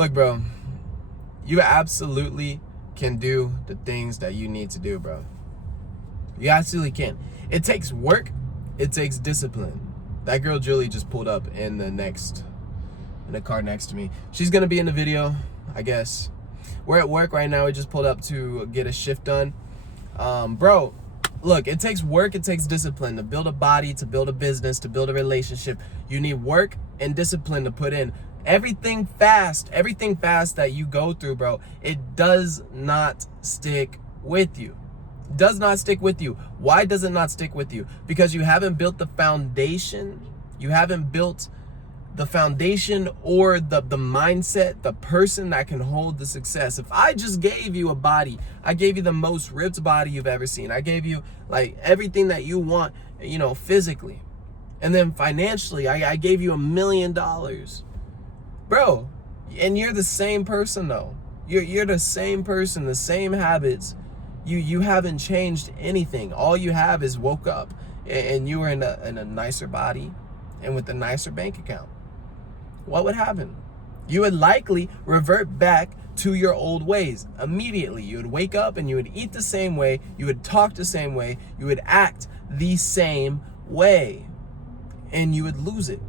Look, bro, you absolutely can do the things that you need to do, bro. You absolutely can. It takes work. It takes discipline. That girl Julie just pulled up in the car next to me. She's gonna be in the video, I guess. We're at work right now. We just pulled up to get a shift done. Bro, look, it takes work. It takes discipline to build a body, to build a business, to build a relationship. You need work and discipline to put in. Everything fast that you go through, bro, it does not stick with you. Does not stick with you. Why does it not stick with you? Because you haven't built the foundation. You haven't built the foundation or the mindset, the person that can hold the success. If I just gave you a body, I gave you the most ripped body you've ever seen. I gave you like everything that you want, you know, physically. And then financially, I gave you $1 million. Bro, and you're the same person though. You're the same person, the same habits. You haven't changed anything. All you have is woke up and you were in a nicer body and with a nicer bank account. What would happen? You would likely revert back to your old ways immediately. You would wake up and you would eat the same way, you would talk the same way, you would act the same way, and you would lose it,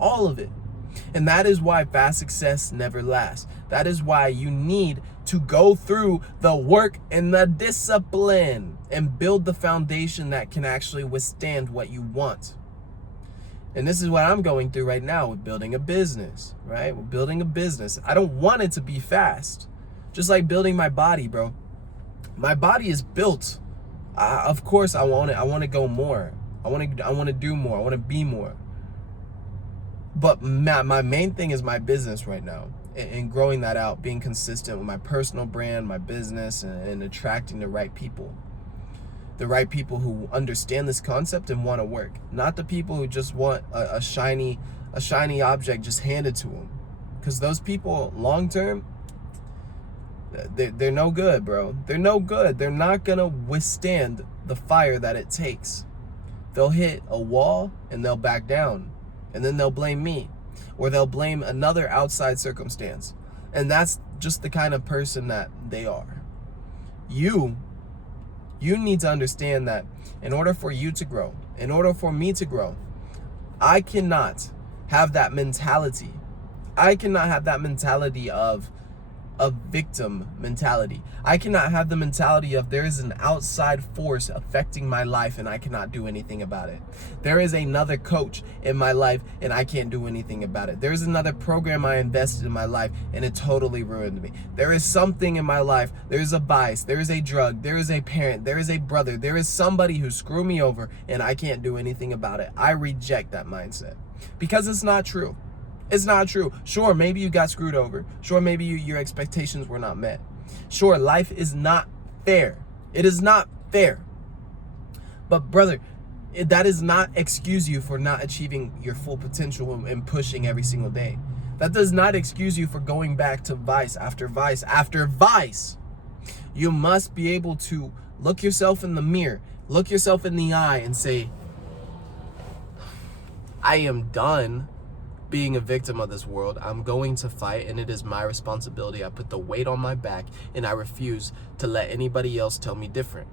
all of it. And that is why fast success never lasts. That is why you need to go through the work and the discipline and build the foundation that can actually withstand what you want. And this is what I'm going through right now with building a business, right? We're building a business. I don't want it to be fast. Just like building my body, bro. My body is built. Of course, I want to go more. I want to do more. I want to be more. But my main thing is my business right now, and growing that out, being consistent with my personal brand, my business, and attracting the right people. The right people who understand this concept and want to work, not the people who just want a shiny object just handed to them. Because those people, long term, they're no good, bro. They're no good. They're not gonna withstand the fire that it takes. They'll hit a wall and they'll back down, and then they'll blame me, or they'll blame another outside circumstance. And that's just the kind of person that they are. You need to understand that in order for you to grow, in order for me to grow, I cannot have that mentality. I cannot have that mentality of a victim mentality. I cannot have the mentality of there is an outside force affecting my life and I cannot do anything about it. There is another coach in my life and I can't do anything about it. There's another program I invested in my life and it totally ruined me. There is something in my life. There's a vice. There is a drug. There is a parent. There is a brother. There is somebody who screwed me over and I can't do anything about it. I reject that mindset because it's not true. It's not true. Sure, maybe you got screwed over. Sure, maybe your expectations were not met. Sure, life is not fair. It is not fair. But brother, that does not excuse you for not achieving your full potential and pushing every single day. That does not excuse you for going back to vice after vice after vice. You must be able to look yourself in the mirror, look yourself in the eye and say, I am done being a victim of this world. I'm going to fight and it is my responsibility. I put the weight on my back and I refuse to let anybody else tell me different.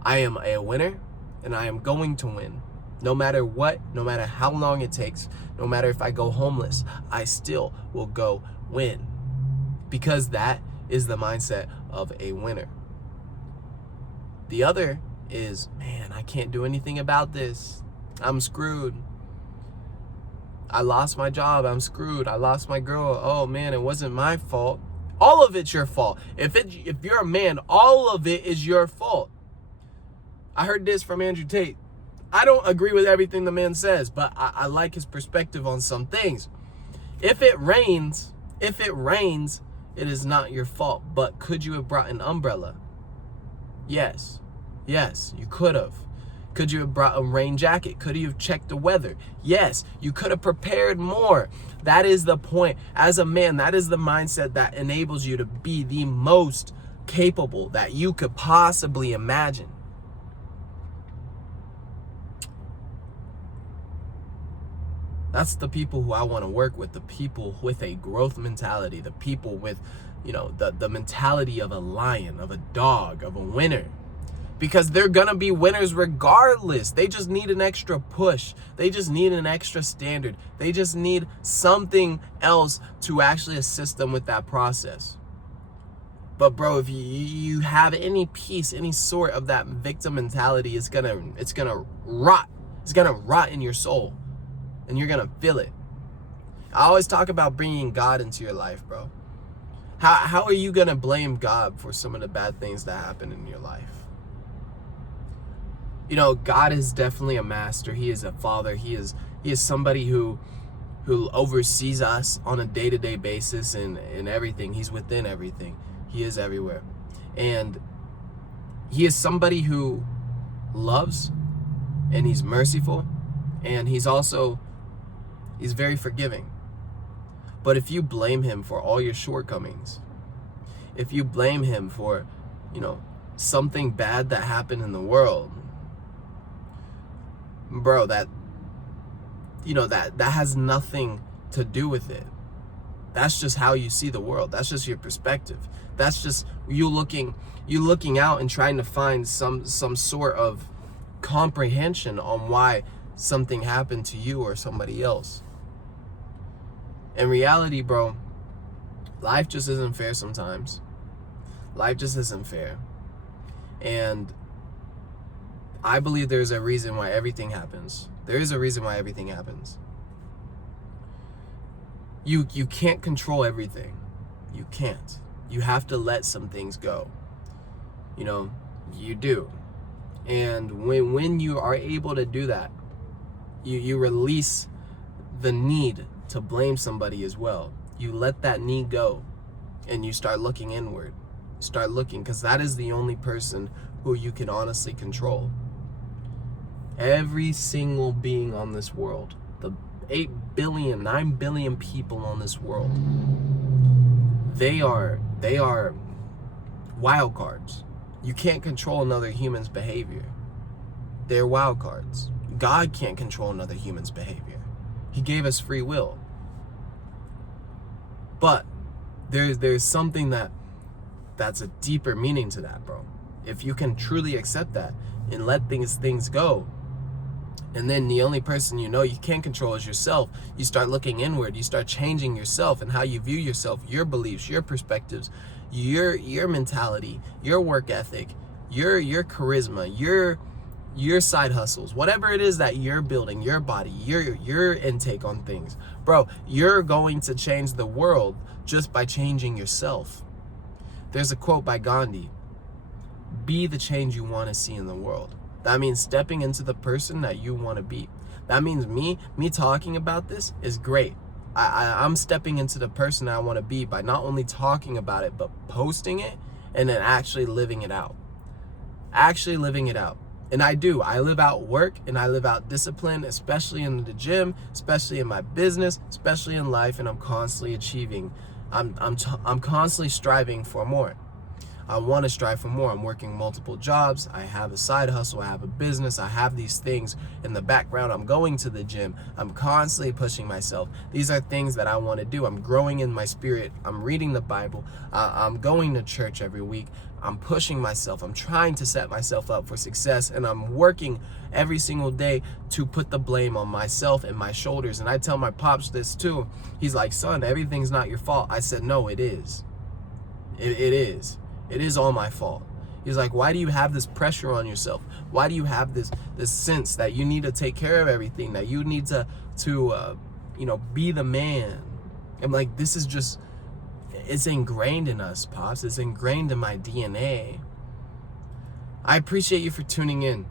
I am a winner and I am going to win. No matter what, no matter how long it takes, no matter if I go homeless, I still will go win. Because that is the mindset of a winner. The other is, man, I can't do anything about this. I'm screwed. I lost my job. I'm screwed. I lost my girl. Oh man, it wasn't my fault. All of it's your fault. If you're a man, all of it is your fault. I heard this from Andrew Tate. I don't agree with everything the man says, but I like his perspective on some things. If it rains, it is not your fault. But could you have brought an umbrella? Yes, you could have. Could you have brought a rain jacket? Could you have checked the weather? Yes, you could have prepared more. That is the point. As a man, that is the mindset that enables you to be the most capable that you could possibly imagine. That's the people who I want to work with, the people with a growth mentality, the people with, the mentality of a lion, of a dog, of a winner. Because they're going to be winners regardless. They just need an extra push. They just need an extra standard. They just need something else to actually assist them with that process. But bro, if you have any piece, any sort of that victim mentality, it's gonna rot. It's gonna rot in your soul, and you're gonna feel it. I always talk about bringing God into your life, bro. How are you gonna blame God for some of the bad things that happen in your life? God is definitely a master. He is a father. He is somebody who oversees us on a day-to-day basis and everything. He's within everything. He is everywhere. And he is somebody who loves, and he's merciful, and he's very forgiving. But if you blame him for all your shortcomings, if you blame him for, something bad that happened in the world, bro, that has nothing to do with it. That's just how you see the world. That's just your perspective. That's just you looking out and trying to find some sort of comprehension on why something happened to you or somebody else. In reality, bro, life just isn't fair sometimes. Life just isn't fair. And I believe there's a reason why everything happens. There is a reason why everything happens. You can't control everything. You can't. You have to let some things go. You do. And when you are able to do that, you release the need to blame somebody as well. You let that need go and you start looking inward. Start looking, because that is the only person who you can honestly control. Every single being on this world, the 8 billion, 9 billion people on this world, they are wild cards. You can't control another human's behavior. They're wild cards. God can't control another human's behavior. He gave us free will. But there's something that's a deeper meaning to that, bro. If you can truly accept that and let things go, and then the only person you can't control is yourself. You start looking inward. You start changing yourself and how you view yourself, your beliefs, your perspectives, your mentality, your work ethic, your charisma, your side hustles, whatever it is that you're building, your body, your intake on things. Bro, you're going to change the world just by changing yourself. There's a quote by Gandhi: be the change you want to see in the world. That means stepping into the person that you want to be. That means me talking about this is great. I'm stepping into the person I want to be by not only talking about it, but posting it and then actually living it out. And I do. I live out work and I live out discipline, especially in the gym, especially in my business, especially in life, and I'm constantly achieving. I'm constantly striving for more. I want to strive for more. I'm working multiple jobs. I have a side hustle. I have a business. I have these things in the background. I'm going to the gym. I'm constantly pushing myself. These are things that I want to do. I'm growing in my spirit. I'm reading the Bible. I'm going to church every week. I'm pushing myself. I'm trying to set myself up for success. And I'm working every single day to put the blame on myself and my shoulders. And I tell my pops this too. He's like, son, everything's not your fault. I said, no, it is. It is. It is all my fault. He's like, why do you have this pressure on yourself? Why do you have this sense that you need to take care of everything, that you need to be the man? I'm like, this is just, it's ingrained in us, Pops. It's ingrained in my DNA. I appreciate you for tuning in.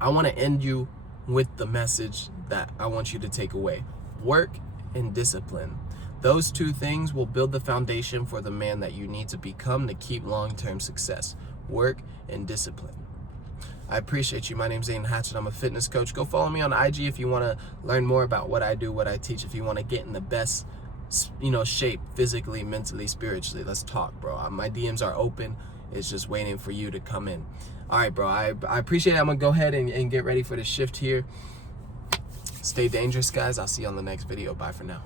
I want to end you with the message that I want you to take away. Work and discipline. Those two things will build the foundation for the man that you need to become to keep long-term success. Work and discipline. I appreciate you. My name's Zane Hatchett. I'm a fitness coach. Go follow me on IG if you want to learn more about what I do, what I teach. If you want to get in the best, shape, physically, mentally, spiritually. Let's talk, bro. My DMs are open. It's just waiting for you to come in. All right, bro. I appreciate it. I'm going to go ahead and get ready for the shift here. Stay dangerous, guys. I'll see you on the next video. Bye for now.